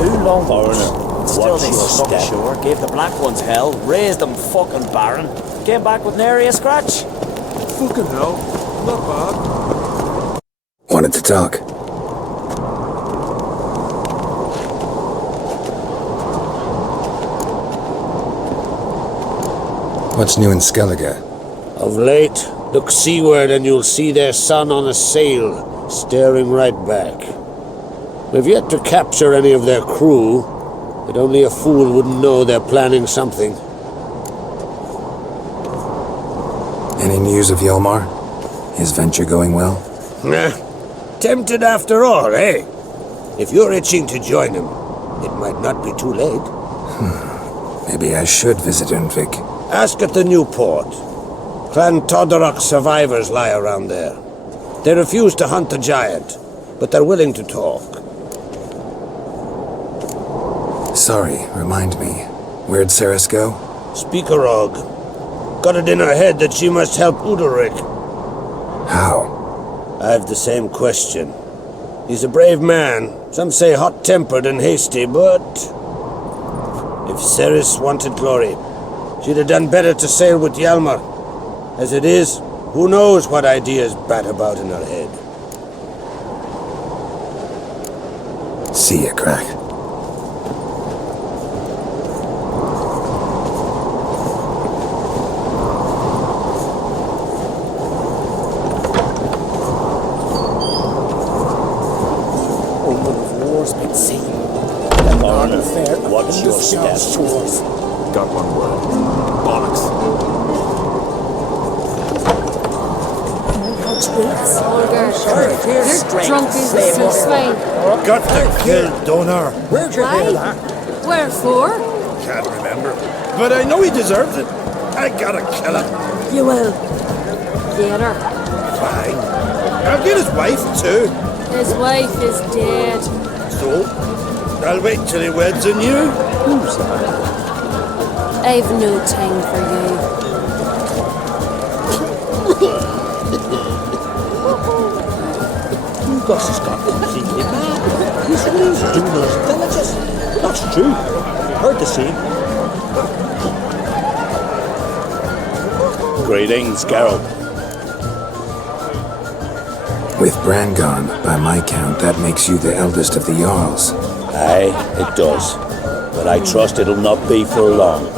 too long. Foreigner, Still watch they your stuck step. ashore, gave the black ones hell, raised them fucking barren, came back with nary a scratch. Fucking hell. Not bad. Wanted to talk. What's new in Skellig? Of late, look seaward and you'll see their sun on a sail, staring right back. We've yet to capture any of their crew, but only a fool wouldn't know they're planning something. Any news of Hjalmar? His venture going well? Tempted after all, eh? If you're itching to join him, it might not be too late. Maybe I should visit Undvik. Ask at the new port. Clan Todorok survivors lie around there. They refuse to hunt the giant, but they're willing to talk. Sorry, remind me. Where'd Ceres go? Speakerog. Got it in her head that she must help Udalric. How? I've the same question. He's a brave man. Some say hot-tempered and hasty, but... if Ceres wanted glory, she'd have done better to sail with Hjalmar. As it is, who knows what ideas bat about in her head. See ya, Crack. Watch your step. Got one word. Bollocks. You're drunk as a sea swine. Got to kill Donar. Where'd you hear that? Wherefore? Can't remember. But I know he deserves it. I gotta kill him. You will. Get her. Fine. I'll get his wife too. His wife is dead. So, I'll wait till he weds on you. Who's that? I've no time for you. You guys has got completely mad. He's always doing those villages. That's true. Heard the same. Greetings, Geralt. With Bran gone, by my count, that makes you the eldest of the Jarls. Aye, it does. But I trust it'll not be for long.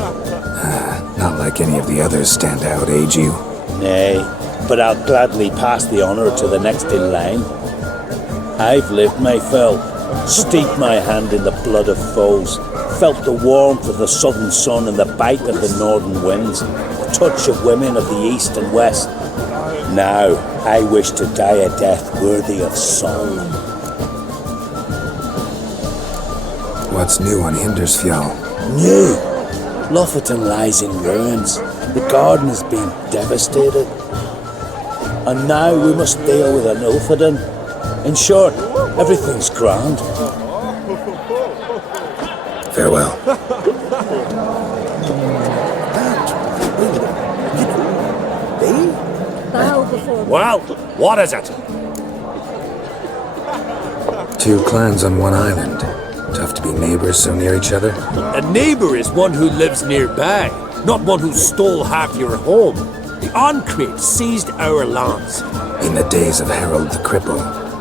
Not like any of the others stand out, age you. Nay, but I'll gladly pass the honour to the next in line. I've lived my fill, steeped my hand in the blood of foes, felt the warmth of the southern sun and the bite of the northern winds, the touch of women of the east and west. Now, I wish to die a death worthy of song. What's new on Hindersfjall? New! Lofferton lies in ruins. The garden has been devastated. And now we must deal with an Ilfadin. In short, everything's grand. Farewell. Bow before Well, what is it? Two clans on one island. Tough to be neighbors so near each other. A neighbour is one who lives nearby, not one who stole half your home. The Oncrate seized our lands. In the days of Harold the Cripple.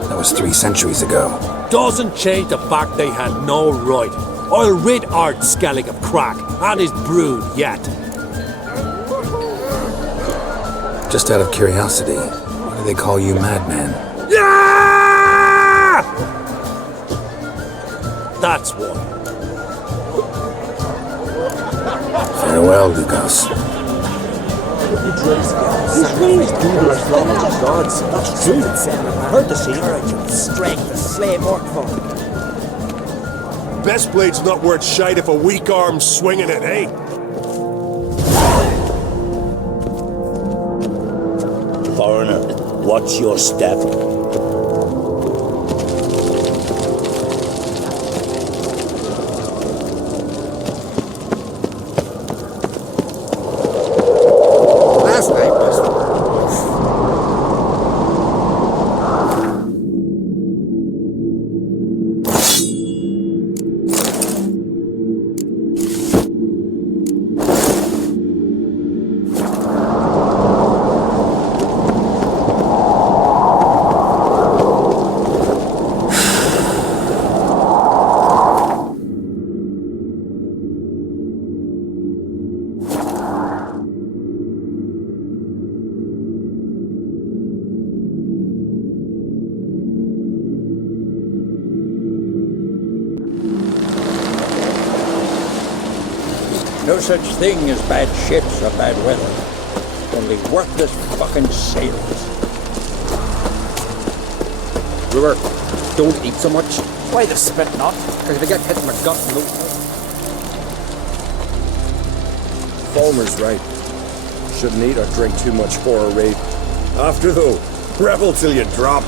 That was 3 centuries ago. Doesn't change the fact they had no right. I'll rid Ard Skellig of crack and his brood yet. Just out of curiosity, why do they call you Madman? Yeah! That's one. Farewell, Lugos. He's raised people as long as gods. That's true. Heard the same. Courage and strength and slave workful. Best blade's not worth shite if a weak arm's swinging it, eh? Foreigner, watch your step. Last night was... No such thing as bad ships or bad weather. Only worthless fucking sailors. Brewer, don't eat so much. Why the spit not? Because if I get hit in my gut, no. Falmer's right. Shouldn't eat or drink too much for a raid. After though, revel till you drop.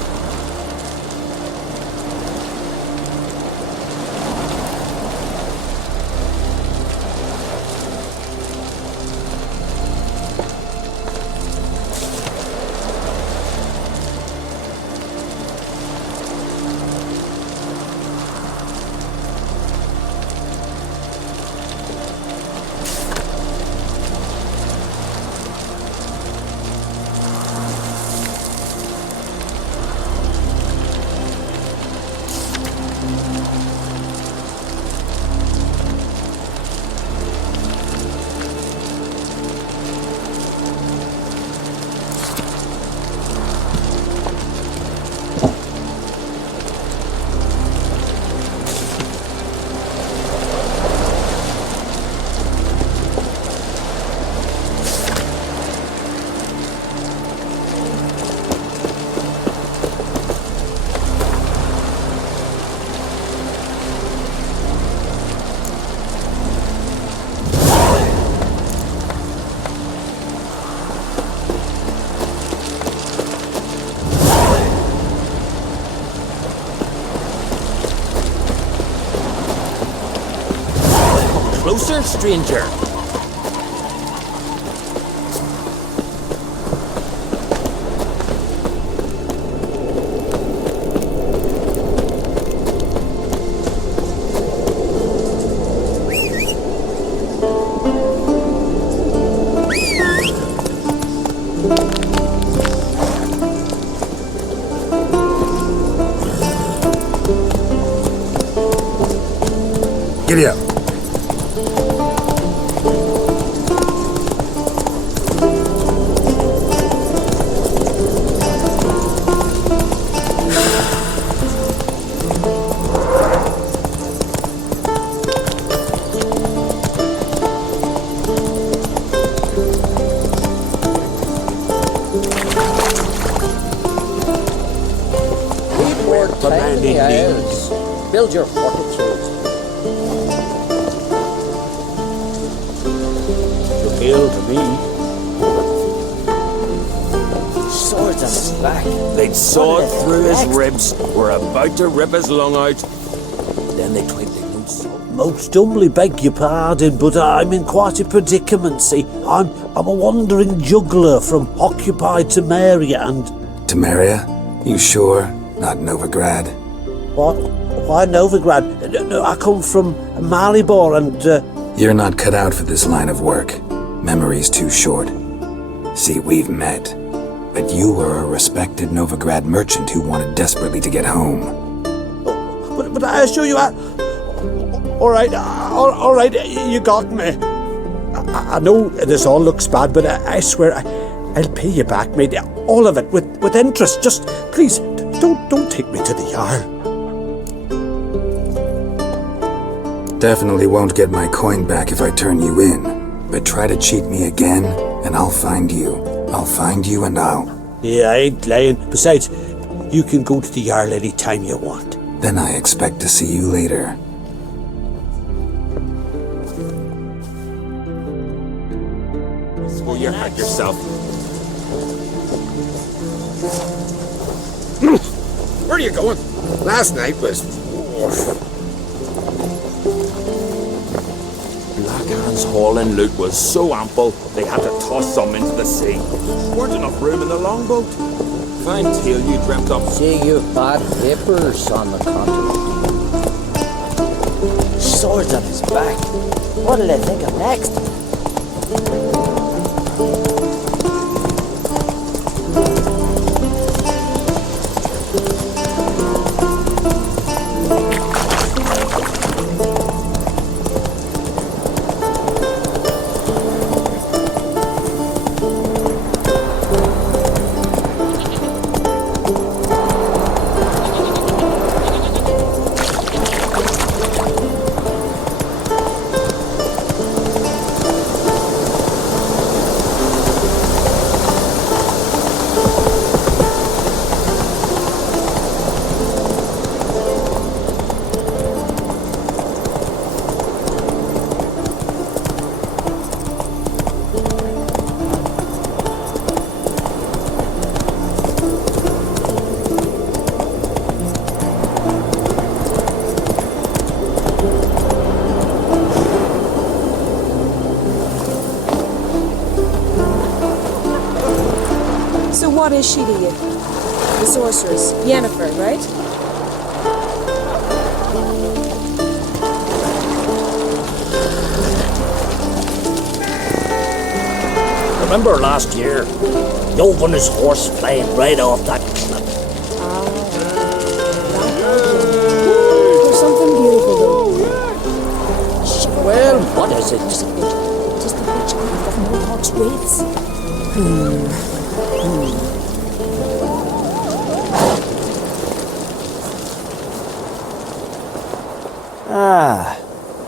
Closer, stranger. Giddy up. Commanding needs. Build your fortitude. Look ill to me. Swords on his back. They'd sawed through his ribs, were about to rip his lung out. Then they twigged they knew so. Most humbly beg your pardon, but I'm in quite a predicament, see. I'm a wandering juggler from occupied Temeria and... Temeria? You sure? Not Novigrad? What? Why Novigrad? No, I come from Maribor and... You're not cut out for this line of work. Memory's too short. See, we've met. But you were a respected Novigrad merchant who wanted desperately to get home. But I assure you, all right, you got me. I know this all looks bad, but I swear I'll pay you back, mate. All of it, with interest. Just, please, don't take me to the Jarl. Definitely won't get my coin back if I turn you in. But try to cheat me again, and I'll find you. I'll find you and I'll... Yeah, I ain't lying. Besides, you can go to the Jarl any time you want. Then I expect to see you later. Oh, you hurt yourself. Where are you going? Last night was... Blackhand's haul and loot was so ample, they had to toss some into the sea. Weren't enough room in the longboat. Fine tale you dreamt up. See, you've bad papers on the continent. Swords on his back. What'll they think of next? what is she to you? The sorceress, Yennefer, right? Remember last year? Yov on his horse flying right off that cliff. There's something beautiful though. Well, what is it? Just a witchcraft of Mohawk's wraiths. Ah,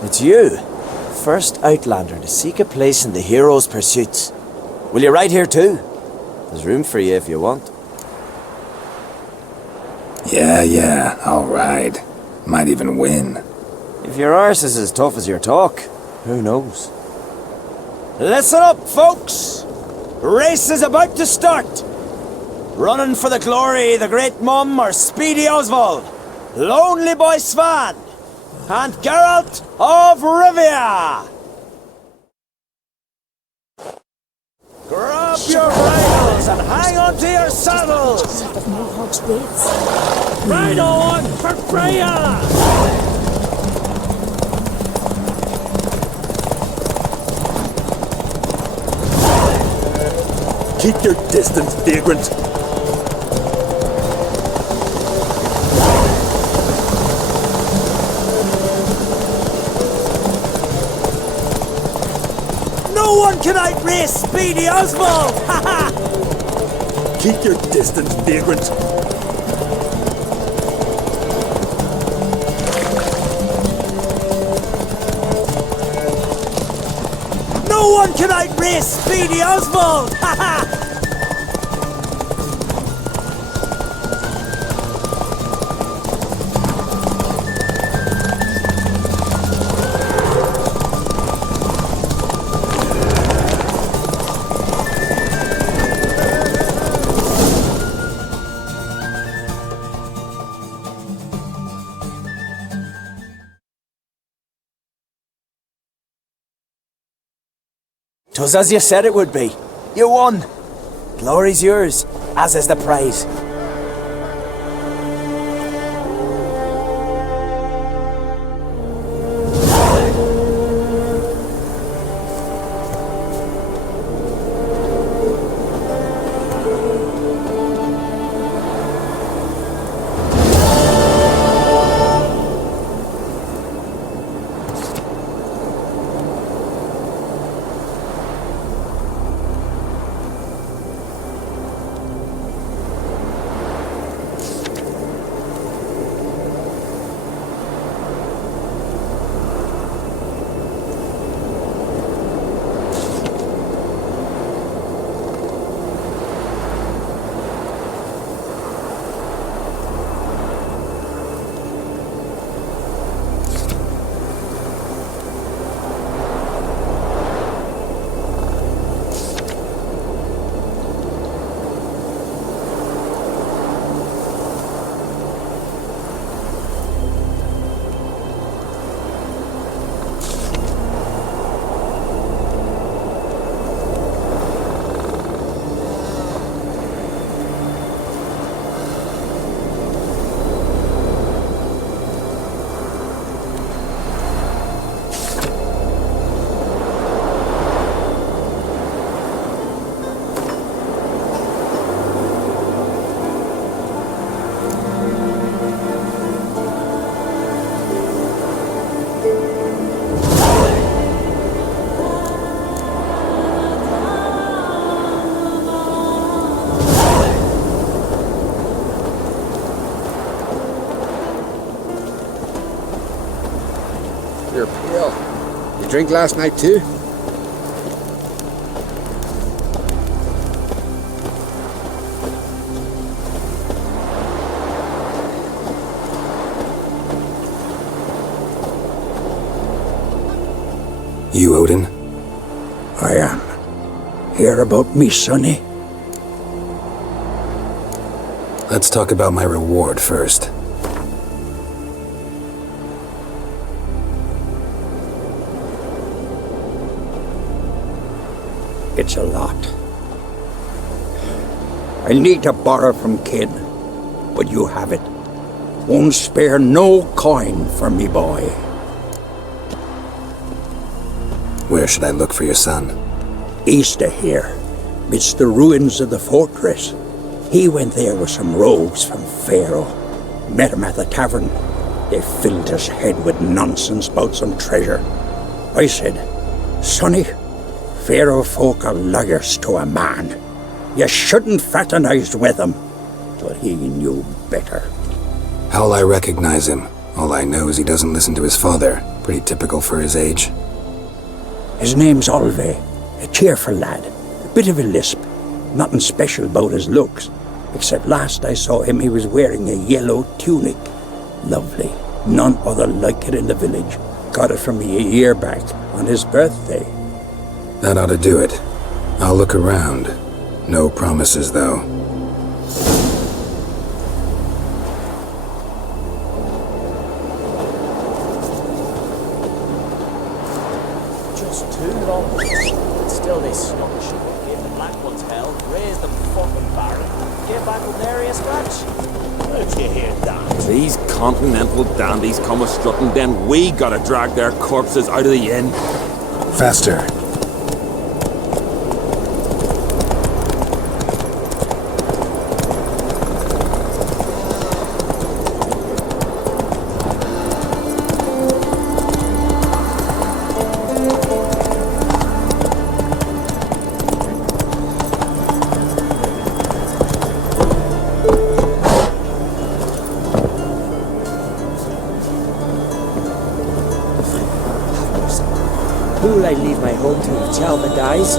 it's you. First Outlander to seek a place in the hero's pursuits. Will you ride here too? There's room for you if you want. Yeah, I'll ride. Might even win. If your arse is as tough as your talk, who knows? Listen up, folks! Race is about to start! Running for the glory, the Great Mum or Speedy Oswald, Lonely Boy Svan, and Geralt of Rivia! Grab your bridles and hang on to your saddles! Of Mohawk's wraiths. Ride on for Freya! Keep your distance, vagrant. No one can outrace Speedy Oswald! Ha ha! Keep your distance, vagrant. No one can outrace Speedy Oswald! Ha ha! Twas as you said it would be. You won. Glory's yours, as is the prize. You're pale. You drink last night too? You, Odin? I am. Hear about me, sonny? Let's talk about my reward first. It's a lot. I'll need to borrow from kin, but you have it. Won't spare no coin for me boy. Where should I look for your son? East of here, midst the ruins of the fortress. He went there with some rogues from Pharaoh. Met him at the tavern. They filled his head with nonsense about some treasure. I said, Sonny, Pharaoh folk are lawyers to a man. You shouldn't fraternize with them. But he knew better. How'll I recognize him? All I know is he doesn't listen to his father. Pretty typical for his age. His name's Olve, a cheerful lad. A bit of a lisp. Nothing special about his looks. Except last I saw him, he was wearing a yellow tunic. Lovely. None other like it in the village. Got it from me a year back, on his birthday. That ought to do it. I'll look around. No promises, though. Just too long. Still they snotch. Gave the black ones hell, raised them fucking barren. Gave back with nary a scratch. How'd you hear that? These continental dandies come a strutting, then we gotta drag their corpses out of the inn. Faster. Who'll I leave my home to if Chalva dies?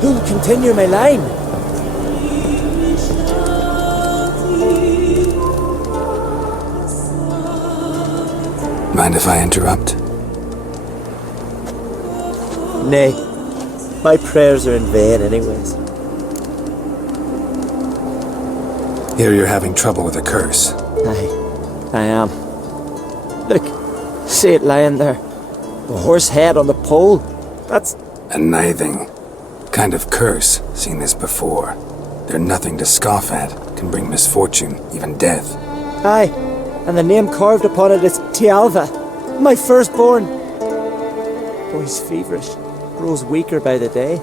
Who'll continue my line? Mind if I interrupt? Nay. My prayers are in vain anyways. Here you're having trouble with a curse. I am. Look, see it lying there. A horse head on the pole. That's... A Nithing. Kind of curse. Seen this before. They're nothing to scoff at. Can bring misfortune, even death. Aye, and the name carved upon it is Tialva, my firstborn. Boy's feverish, grows weaker by the day.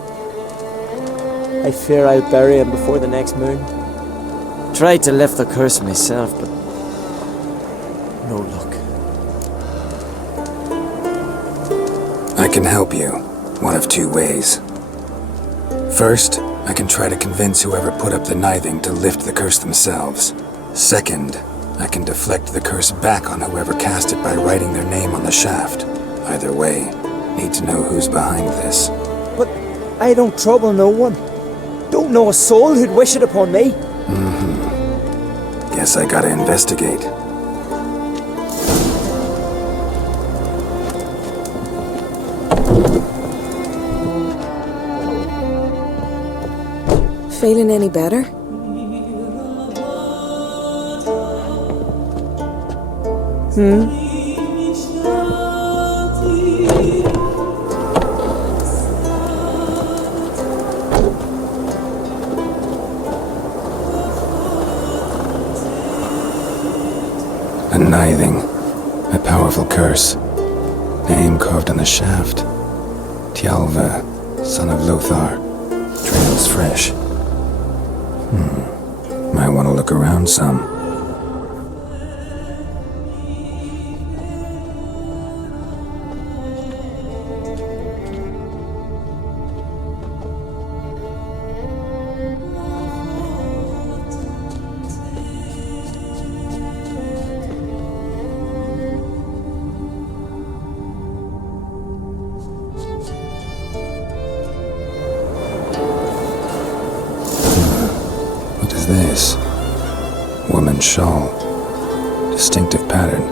I fear I'll bury him before the next moon. Tried to lift the curse myself, but no luck. I can help you, one of two ways. First, I can try to convince whoever put up the Nithing to lift the curse themselves. Second, I can deflect the curse back on whoever cast it by writing their name on the shaft. Either way, need to know who's behind this. But I don't trouble no one. Don't know a soul who'd wish it upon me. Guess I gotta investigate. Feeling any better? A Nithing. A powerful curse. Name carved on the shaft. Tialva, son of Lothar. Trails fresh. Might want to look around some. What is this? Woman's shawl. Distinctive pattern.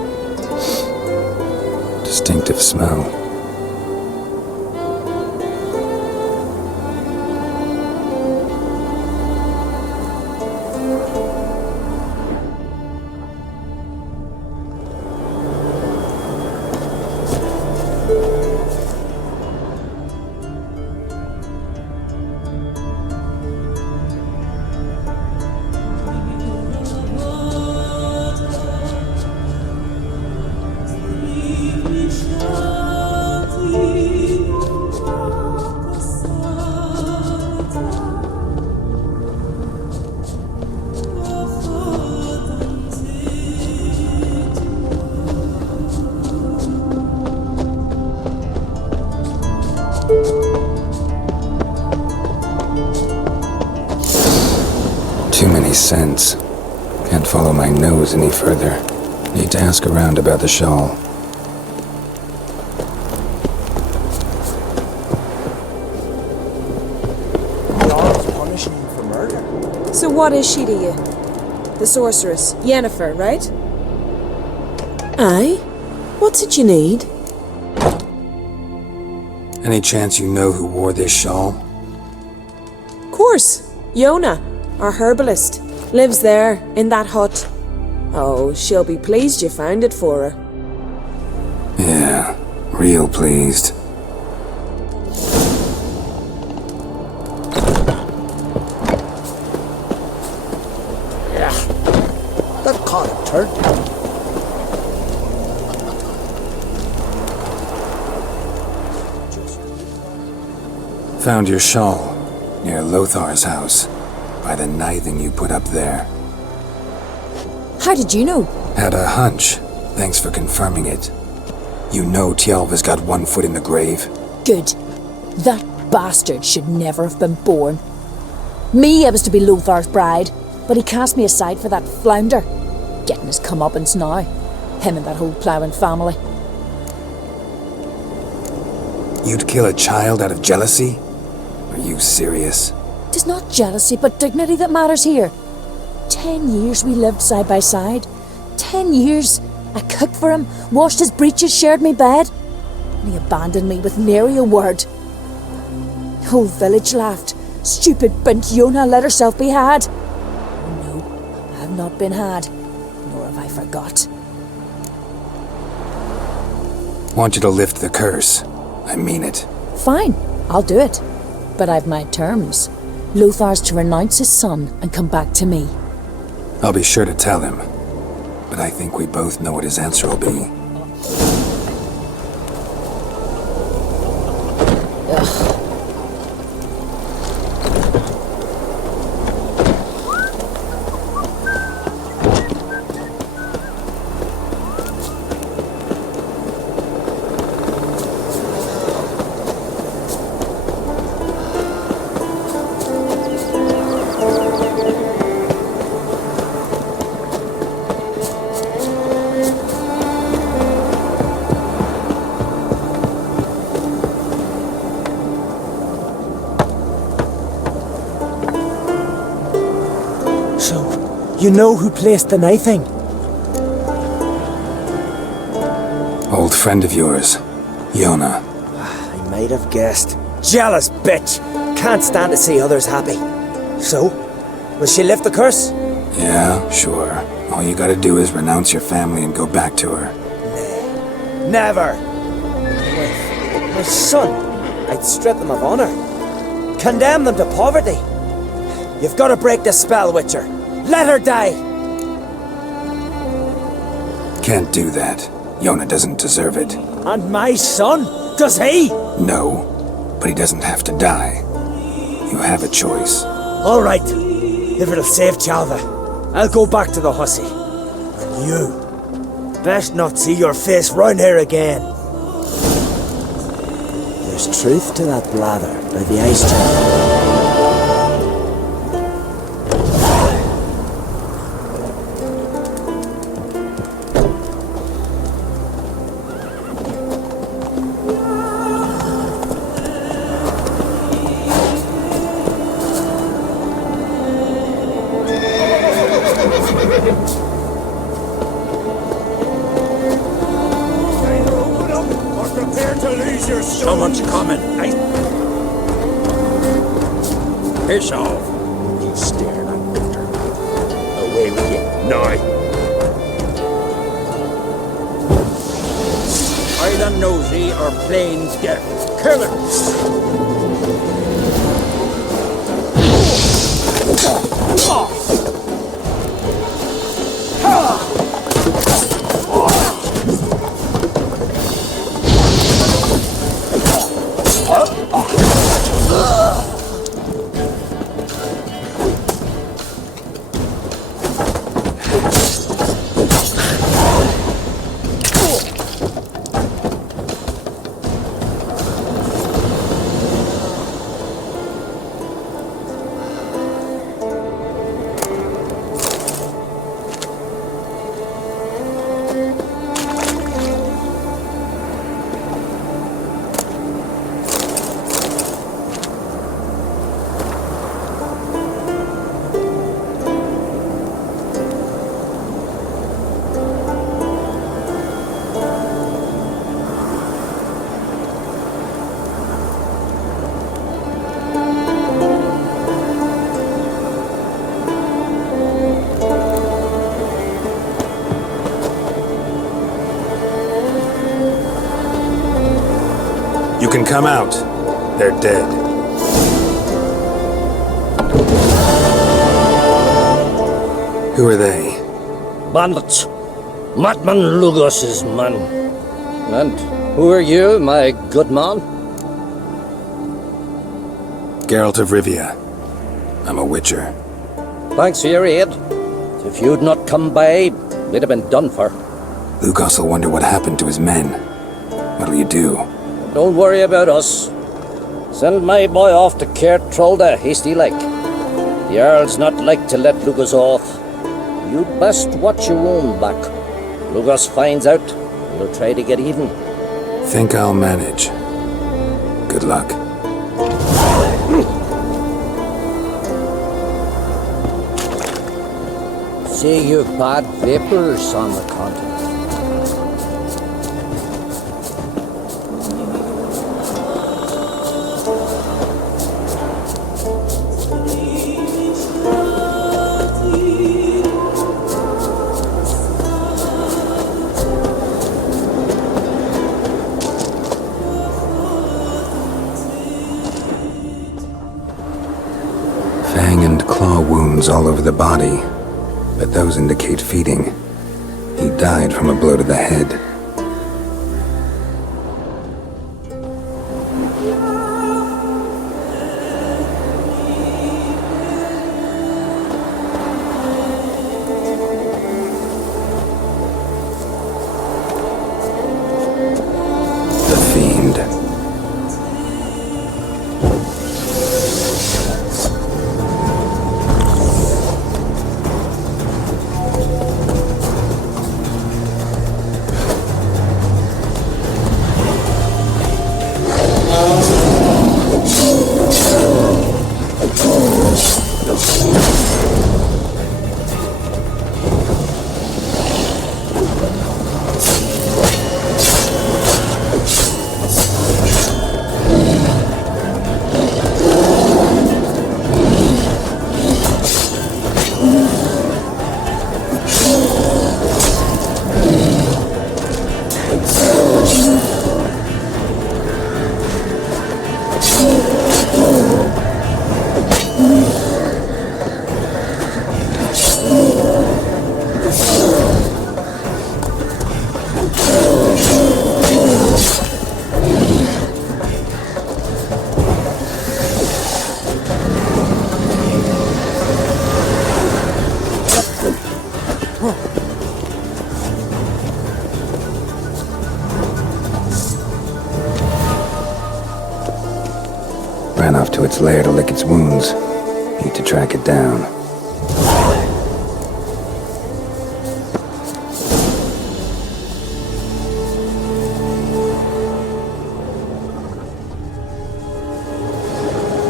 Distinctive smell. sense. Can't follow my nose any further. Need to ask around about the shawl. Jarl's punishing him for murder. So what is she to you? The sorceress, Yennefer, right? Aye? What's it you need? Any chance you know who wore this shawl? Course. Yona, our herbalist, lives there, in that hut. Oh, she'll be pleased you found it for her. Yeah, real pleased. That caught a turd. Found your shawl near Lothar's house, by the Nithing you put up there. How did you know? Had a hunch. Thanks for confirming it. You know Tjalva's got one foot in the grave. Good. That bastard should never have been born. Me, I was to be Lothar's bride, but he cast me aside for that flounder. Getting his comeuppance now. Him and that whole ploughing family. You'd kill a child out of jealousy? Are you serious? Tis not jealousy, but dignity that matters here. 10 years we lived side by side. 10 years. I cooked for him, washed his breeches, shared me bed. And he abandoned me with nary a word. The whole village laughed. Stupid bint Yona let herself be had. No, I have not been had, nor have I forgot. Want you to lift the curse. I mean it. Fine, I'll do it. But I've my terms. Lothar's to renounce his son and come back to me. I'll be sure to tell him. But I think we both know what his answer will be. Ugh. You know who placed the Nithing? Old friend of yours, Yona. I might have guessed. Jealous bitch! Can't stand to see others happy. So, will she lift the curse? Yeah, sure. All you gotta do is renounce your family and go back to her. Nay, never! My son, I'd strip them of honor. Condemn them to poverty. You've got to break the spell, Witcher. Let her die! Can't do that. Yona doesn't deserve it. And my son? Does he? No, but he doesn't have to die. You have a choice. All right. If it'll save Tjalva, I'll go back to the hussy. And you, best not see your face round here again. There's truth to that blather by the ice giant. Someone's coming. Piss off. You staring at Victor. Away with you. Now. Either nosy or plain deaf. Kill him. can come out. They're dead. Who are they? Bandits. Madman Lugos's man. And who are you, my good man? Geralt of Rivia. I'm a witcher. Thanks for your aid. If you'd not come by, we'd have been done for. Lugos will wonder what happened to his men. What'll you do? Don't worry about us. Send my boy off to Kaer Trolde, hasty like. The Earl's not like to let Lugos off. You'd best watch your own back. Lugos finds out, he'll try to get even. Think I'll manage. Good luck. See you bad vapors on the continent. Fang and claw wounds all over the body, but those indicate feeding. He died from a blow to the head. The Fiend. Ran off to its lair to lick its wounds. Need to track it down.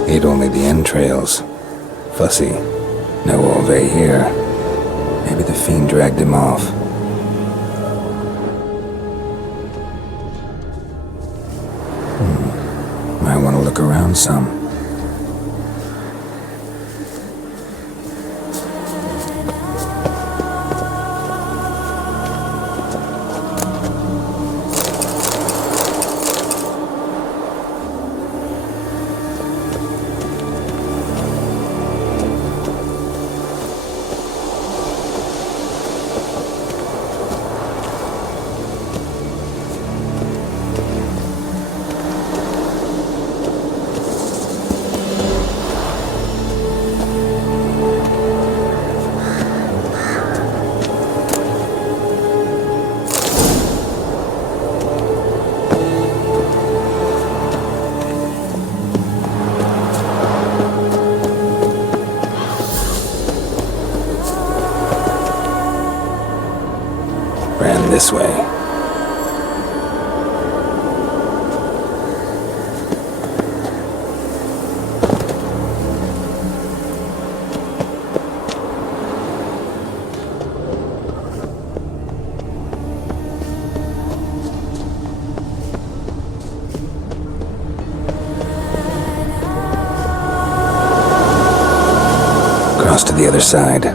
Ate only the entrails. Fussy. No Olve here. Maybe the Fiend dragged him off. Might want to look around some. This way. Cross to the other side.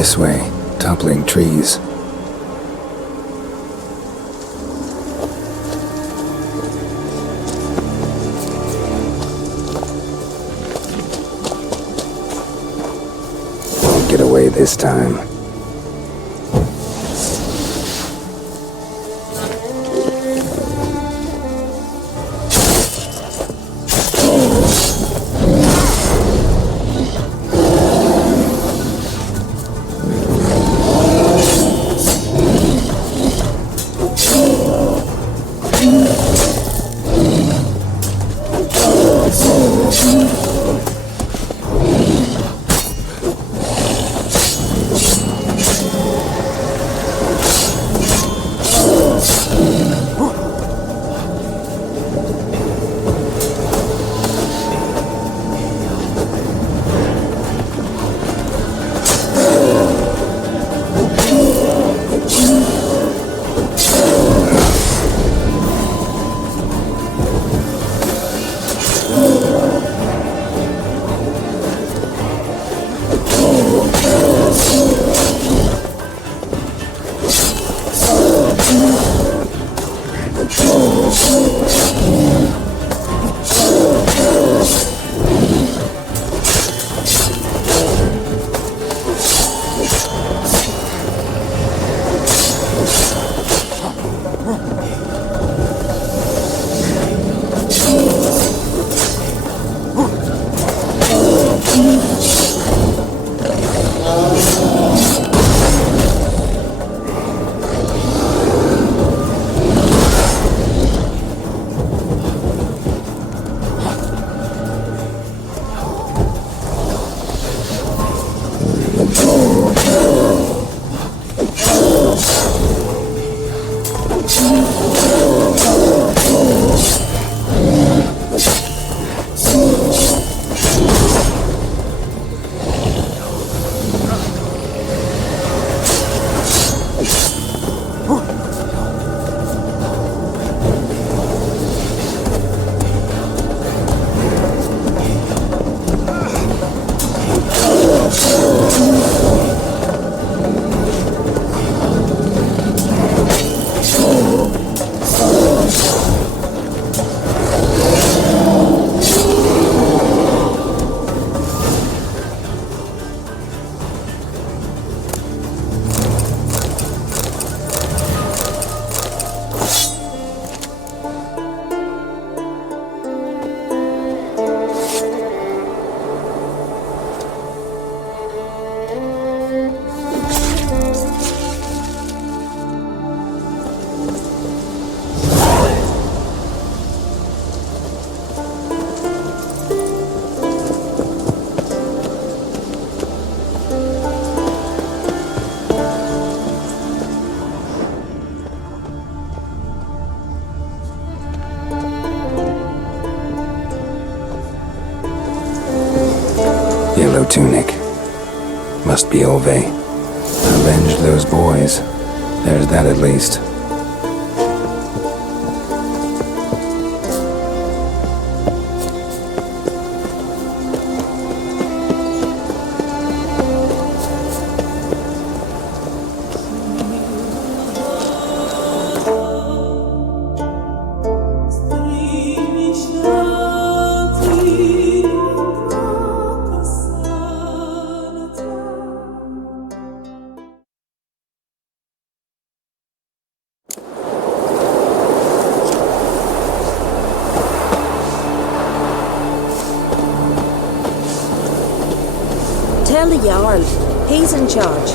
This way, toppling trees. Won't get away this time. Yellow tunic. Must be Ove. Avenge those boys. There's that at least. Tell the Jarl. He's in charge.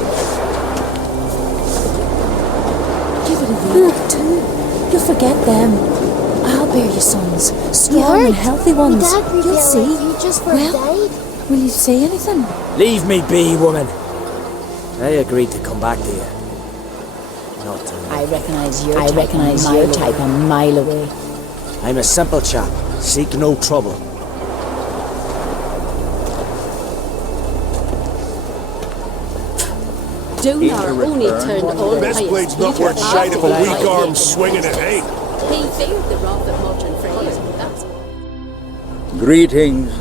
Give it a look, too. You'll forget them. I'll bear your sons. Strong and healthy ones. You'll see. You just for a day? Will you say anything? Leave me be, woman. I agreed to come back to you. Not to me. I recognise your type a mile away. I'm a simple chap. Seek no trouble. Dunar only turned all Best blade's not worth shite if a weak arm's swinging it, hey? He feared the wrath of modern phrase. That's Greetings.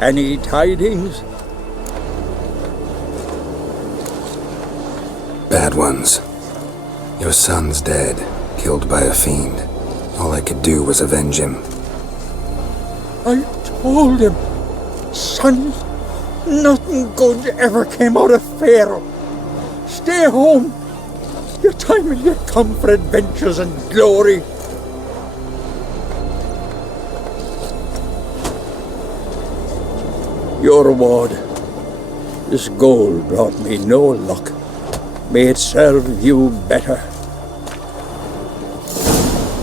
Any tidings? Bad ones. Your son's dead, killed by a fiend. All I could do was avenge him. I told him, son, nothing good ever came out of Pharaoh. Stay home. Your time will yet come for adventures and glory. Your reward. This gold brought me no luck. May it serve you better.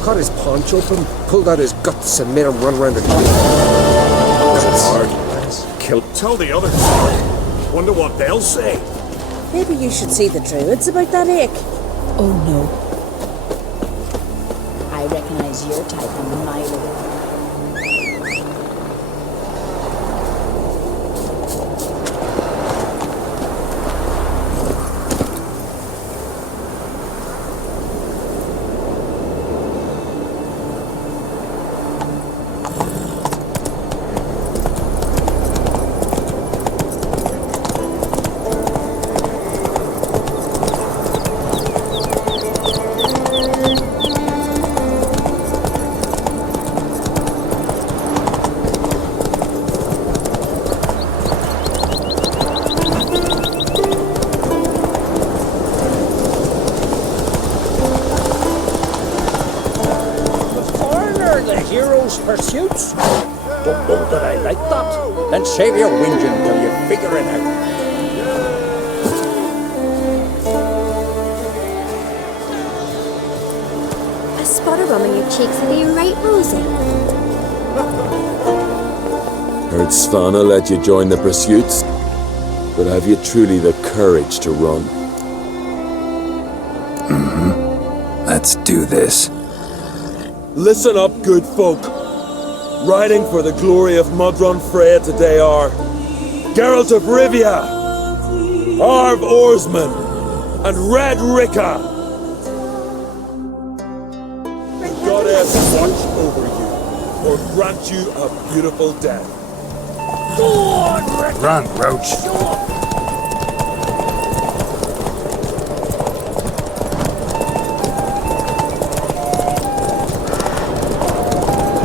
Cut his paunch open, pulled out his guts and made him run around the clock. Tell the others. Wonder what they'll say. Maybe you should see the druids about that ache. Oh no. I recognize your type a mile away. Pursuits? Don't know that I like that. Then save your whinging till you figure it out. A spot of rum on your cheeks, are you right, Rosie? Heard Svanna let you join the pursuits, but have you truly the courage to run? Let's do this. Listen up, good folk. Riding for the glory of Modron Freya today are Geralt of Rivia, Arv Oarsman, and Red Ricka. Goddess watch over you, or grant you a beautiful death. Run, Roach.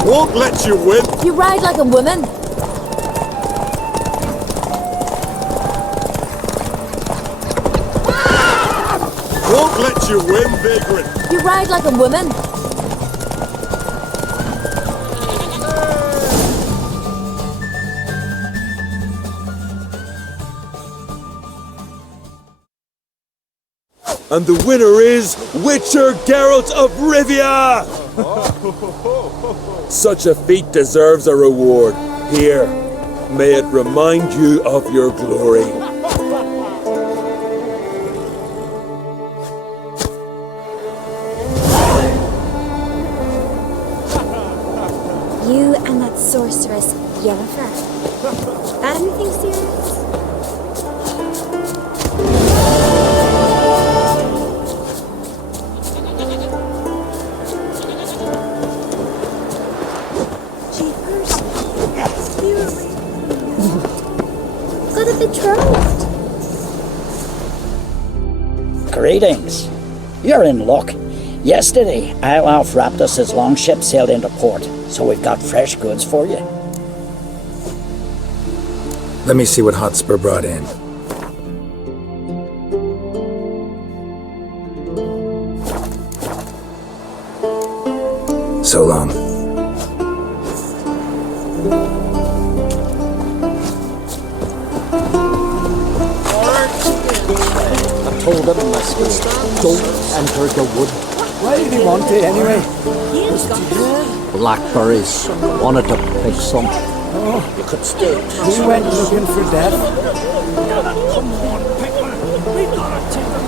Won't let you win. You ride like a woman. Won't let you win, vagrant. You ride like a woman. And the winner is Witcher Geralt of Rivia! Such a feat deserves a reward. Here, may it remind you of your glory. You and that sorceress, Yennefer. That anything serious? Betrothed. Greetings. You're in luck. Yesterday, Iolaf Raptus's longship sailed into port, so we've got fresh goods for you. Let me see what Hotspur brought in. So long. Told him in my school, don't enter the wood. Why did he want it anyway? Blackberries. Wanted to pick some. You could stay. He went looking for death. Come on, Pickman. We gotta take him.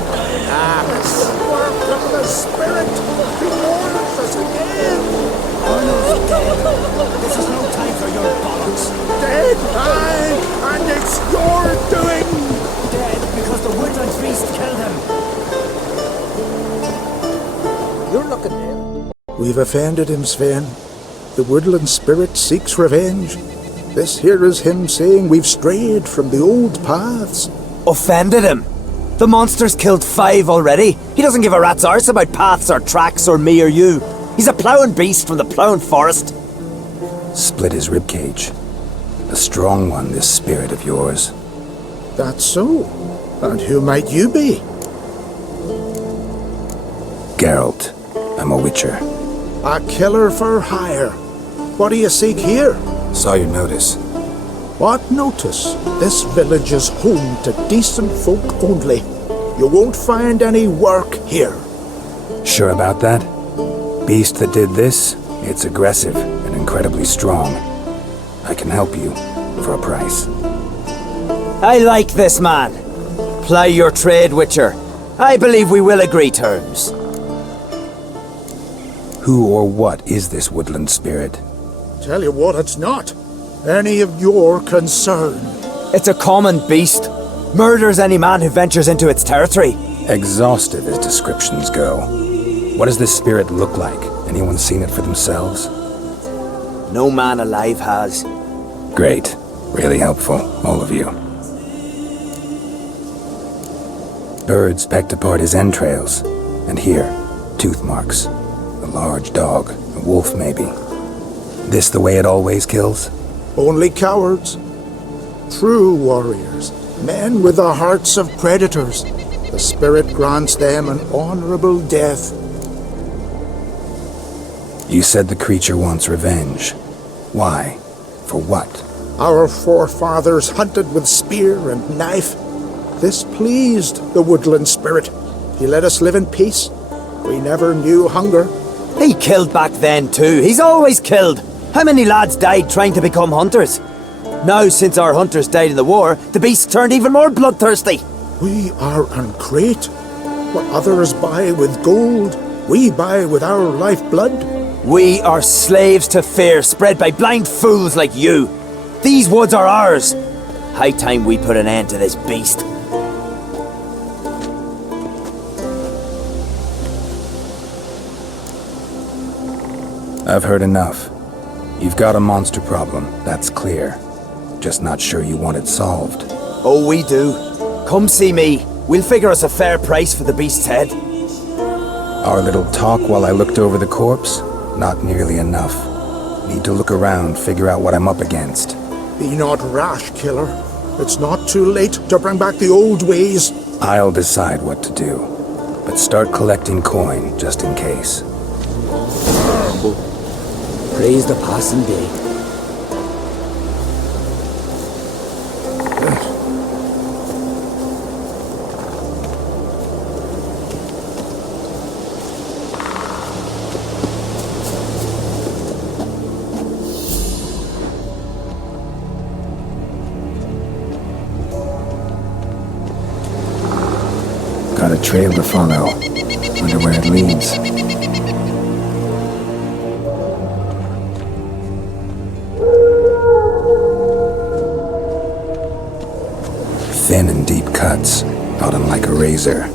Work of the spirit. He warns us again. Arnold's dead. This is no time for your bollocks. Dead, aye, and it's your doing. Dead because the woodlands beast killed him. You're looking there. We've offended him, Sven. The woodland spirit seeks revenge. This here is him saying we've strayed from the old paths. Offended him? The monster's killed 5 already. He doesn't give a rat's arse about paths or tracks or me or you. He's a ploughing beast from the ploughing forest. Split his ribcage. A strong one, this spirit of yours. That's so. And who might you be? Geralt. I'm a witcher. A killer for hire. What do you seek here? Saw your notice. What notice? This village is home to decent folk only. You won't find any work here. Sure about that? Beast that did this, it's aggressive and incredibly strong. I can help you for a price. I like this man. Ply your trade, Witcher. I believe we will agree terms. Who or what is this woodland spirit? Tell you what, it's not any of your concern. It's a common beast. Murders any man who ventures into its territory. Exhaustive as descriptions go. What does this spirit look like? Anyone seen it for themselves? No man alive has. Great. Really helpful, all of you. Birds pecked apart his entrails. And here, tooth marks. A large dog, a wolf maybe. This the way it always kills? Only cowards. True warriors. Men with the hearts of predators. The spirit grants them an honorable death. You said the creature wants revenge. Why? For what? Our forefathers hunted with spear and knife. This pleased the woodland spirit. He let us live in peace. We never knew hunger. He killed back then too. He's always killed. How many lads died trying to become hunters? Now, since our hunters died in the war, the beast turned even more bloodthirsty. We are uncreate. What others buy with gold, we buy with our lifeblood. We are slaves to fear spread by blind fools like you. These woods are ours. High time we put an end to this beast. I've heard enough. You've got a monster problem, that's clear. Just not sure you want it solved. Oh, we do. Come see me. We'll figure us a fair price for the beast's head. Our little talk while I looked over the corpse? Not nearly enough. Need to look around, figure out what I'm up against. Be not rash, killer. It's not too late to bring back the old ways. I'll decide what to do. But start collecting coin, just in case. Praise the passing day. Got a trail to follow. Wonder where it leads. Thin and deep cuts, not unlike a razor.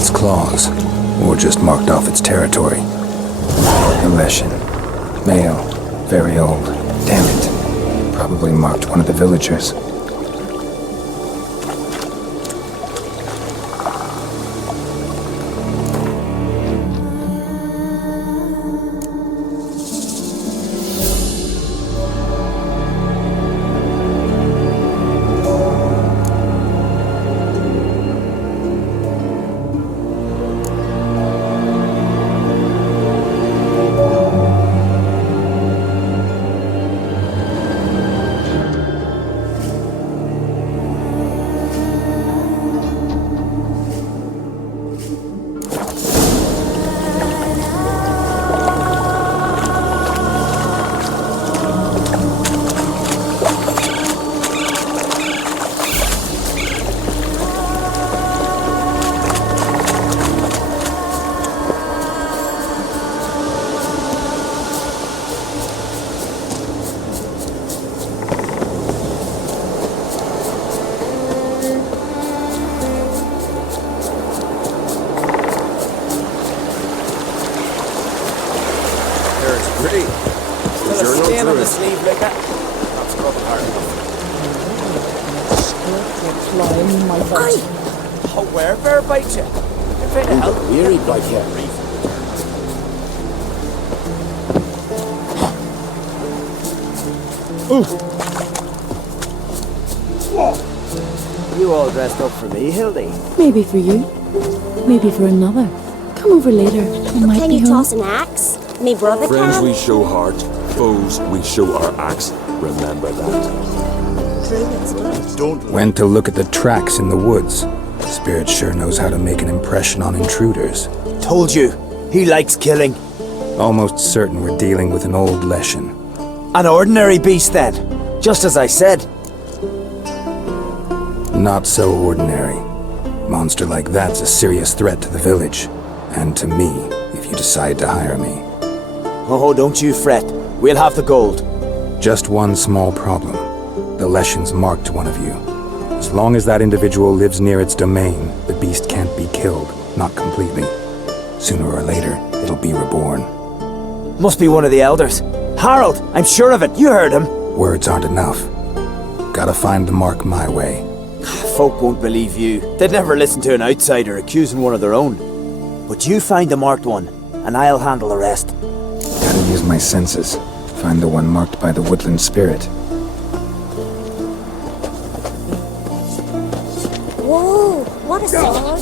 its claws, or just marked off its territory. A Leshen. Male. Very old. Damn it. Probably marked one of the villagers. You all dressed up for me, Hildy? Maybe for you. Maybe for another. Come over later. I might Can be you home. toss an axe? Me brother Friends can. we show heart, foes we show our axe. Remember that. Went to look at the tracks in the woods. Spirit sure knows how to make an impression on intruders. Told you, he likes killing. Almost certain we're dealing with an old Leshen. An ordinary beast then, just as I said. Not so ordinary. Monster like that's a serious threat to the village. And to me, if you decide to hire me. Oh, don't you fret. We'll have the gold. Just one small problem. The Leshens marked one of you. As long as that individual lives near its domain, the beast can't be killed. Not completely. Sooner or later, it'll be reborn. Must be one of the elders. Harold, I'm sure of it. You heard him. Words aren't enough. Gotta find the mark my way. Folk won't believe you. They'd never listen to an outsider accusing one of their own. But you find the marked one, and I'll handle the rest. Gotta use my senses. Find the one marked by the woodland spirit. Whoa, what a sword.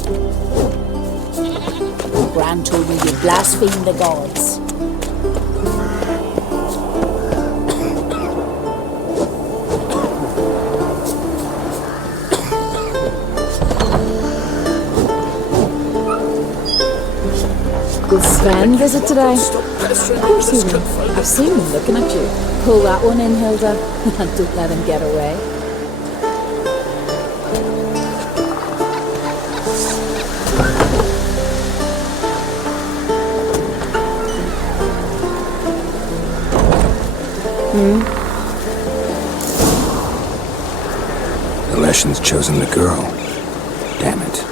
Gran told me you blaspheme the gods. Did Sven visit today? Of course he will. I've seen him looking at you. Pull that one in, Hilda, and don't let him get away. The Leshen's chosen the girl. Damn it.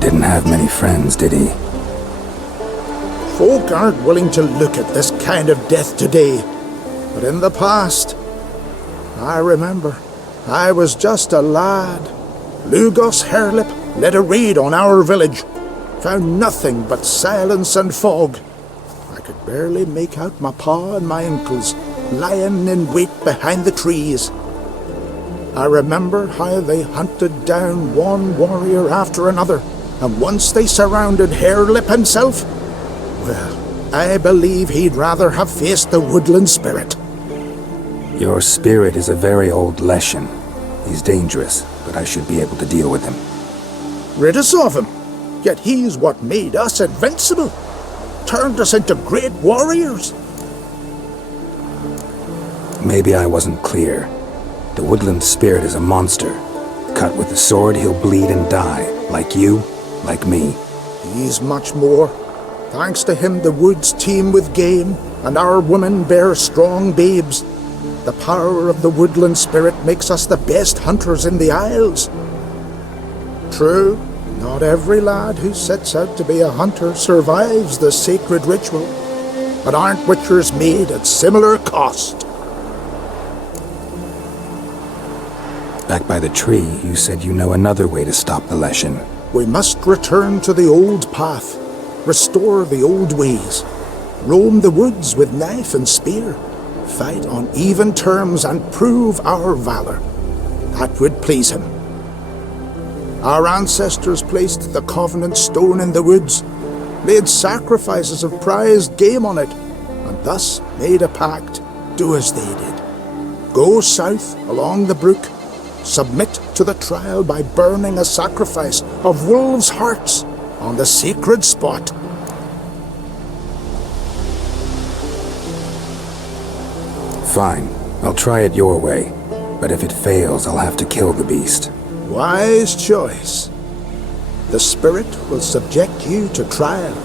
Didn't have many friends, did he? Folk aren't willing to look at this kind of death today. But in the past, I remember, I was just a lad. Lugos Harelip led a raid on our village. Found nothing but silence and fog. I could barely make out my pa and my uncles lying in wait behind the trees. I remember how they hunted down one warrior after another, and once they surrounded Harelip himself, well, I believe he'd rather have faced the woodland spirit. Your spirit is a very old Leshen. He's dangerous, but I should be able to deal with him. Rid us of him. Yet he's what made us invincible. Turned us into great warriors. Maybe I wasn't clear. The woodland spirit is a monster. Cut with the sword, he'll bleed and die. Like you, like me. He's much more. Thanks to him, the woods teem with game, and our women bear strong babes. The power of the woodland spirit makes us the best hunters in the Isles. True, not every lad who sets out to be a hunter survives the sacred ritual, but aren't witchers made at similar cost? Back by the tree, you said you know another way to stop the Leshen. We must return to the old path, restore the old ways, roam the woods with knife and spear, fight on even terms and prove our valor. That would please him. Our ancestors placed the Covenant Stone in the woods, made sacrifices of prized game on it, and thus made a pact. Do as they did. Go south along the brook, submit to the trial by burning a sacrifice of wolves' hearts on the sacred spot. Fine, I'll try it your way, but if it fails, I'll have to kill the beast. Wise choice. The spirit will subject you to trial,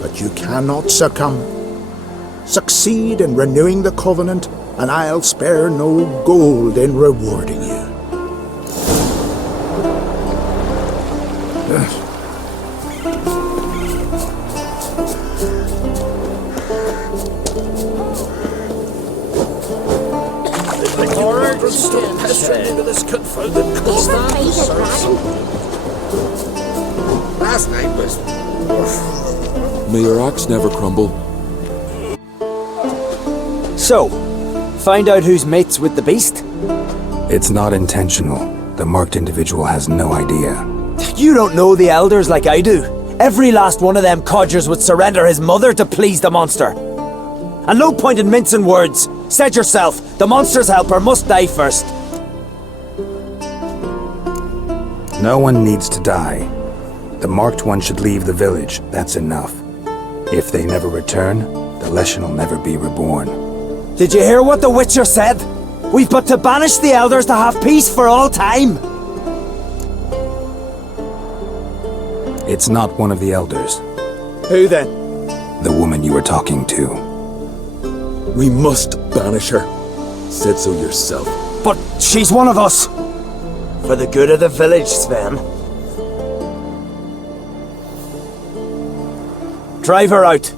but you cannot succumb. Succeed in renewing the covenant, and I'll spare no gold in rewarding you. Stop pestering into this confounded Last night was... May your axe never crumble. So, find out who's mates with the beast? It's not intentional. The marked individual has no idea. You don't know the elders like I do. Every last one of them codgers would surrender his mother to please the monster. And no point in mincing words. Said yourself, the monster's helper must die first. No one needs to die. The marked one should leave the village, that's enough. If they never return, the Leshen will never be reborn. Did you hear what the Witcher said? We've but to banish the elders to have peace for all time. It's not one of the elders. Who then? The woman you were talking to. We must banish her. Said so yourself. But she's one of us. For the good of the village, Sven. Drive her out.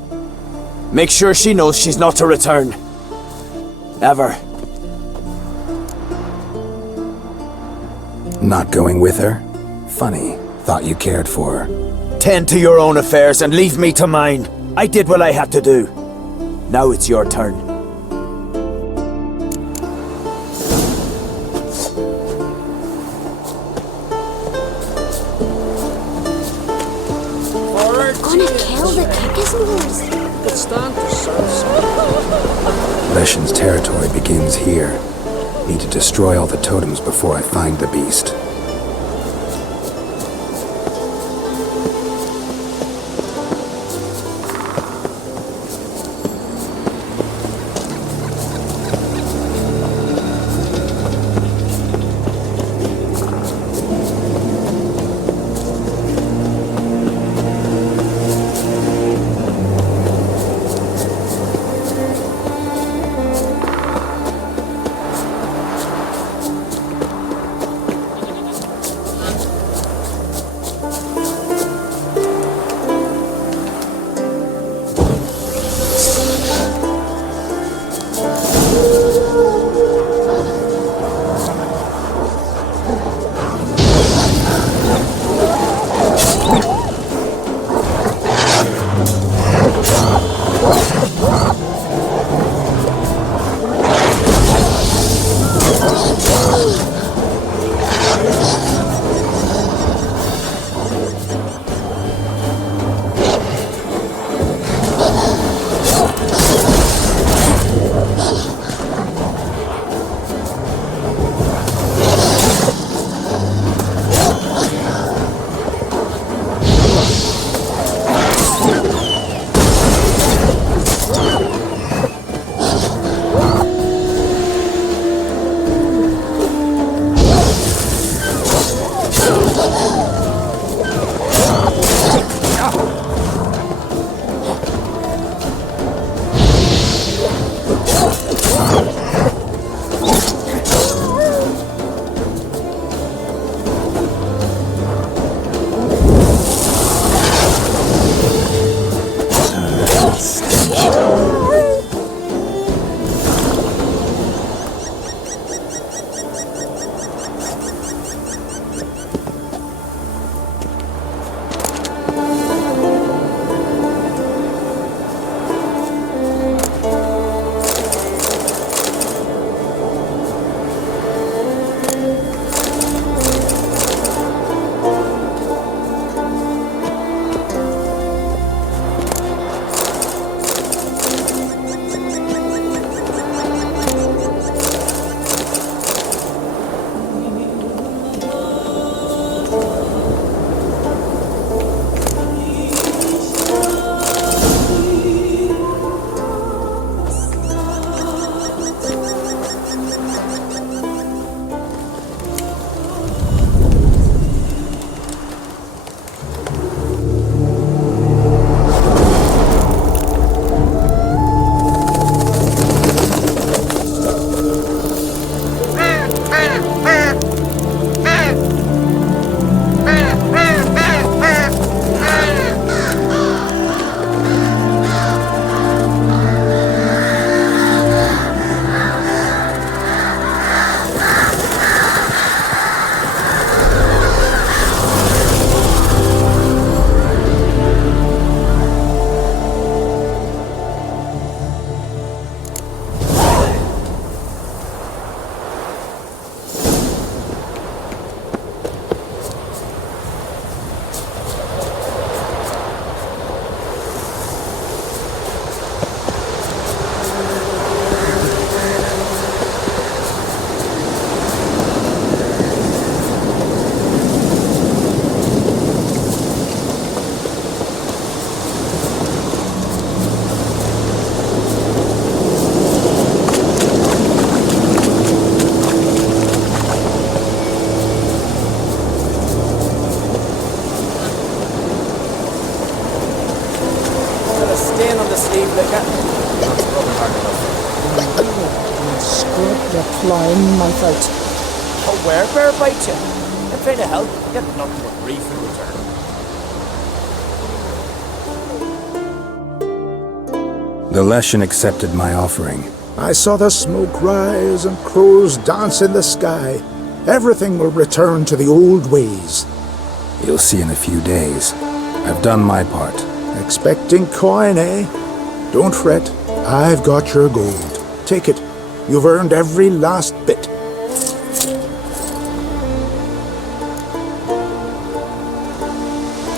Make sure she knows she's not to return. Ever. Not going with her? Funny. Thought you cared for her. Tend to your own affairs and leave me to mine. I did what I had to do. Now it's your turn. Leshens' territory begins here. Need to destroy all the totems before I find the beast. stain on the sleeve, like that. Not scrubbing hard enough. Scrub the clawing mouth out. Oh, where bear bite you? I'm trying to help. Get nothing but grief in return. The Leshen accepted my offering. I saw the smoke rise and crows dance in the sky. Everything will return to the old ways. You'll see in a few days. I've done my part. Expecting coin, eh? Don't fret. I've got your gold. Take it. You've earned every last bit.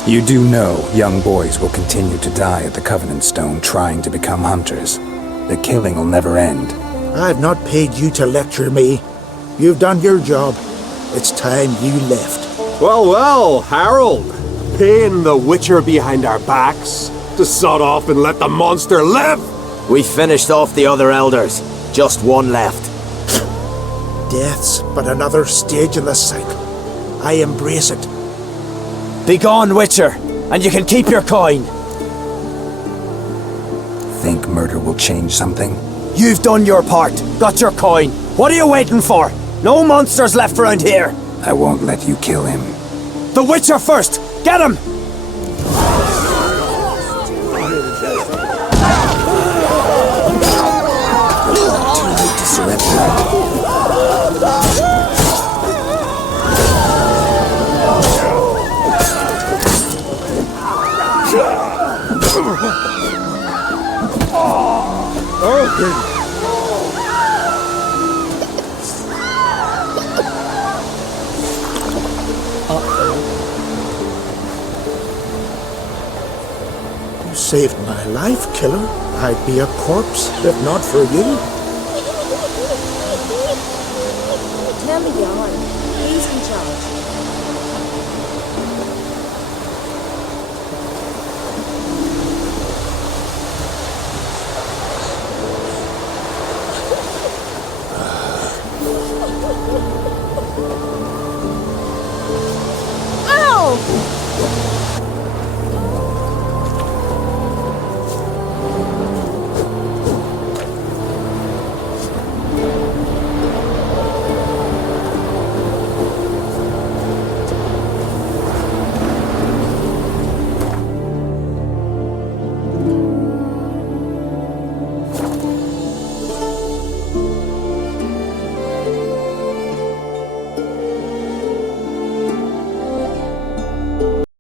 You do know young boys will continue to die at the Covenant Stone trying to become hunters. The killing will never end. I've not paid you to lecture me. You've done your job. It's time you left. Well, well, Harold. Paying the Witcher behind our backs to sod off and let the monster live. We finished off the other elders. Just one left. Death's but another stage in the cycle. I embrace it. Be gone, Witcher, and you can keep your coin. Think murder will change something? You've done your part. Got your coin. What are you waiting for? No monsters left around here. I won't let you kill him. The Witcher first! Get him! Too late to surrender. You saved my life, killer. I'd be a corpse if not for you. Tell me on. He's in charge.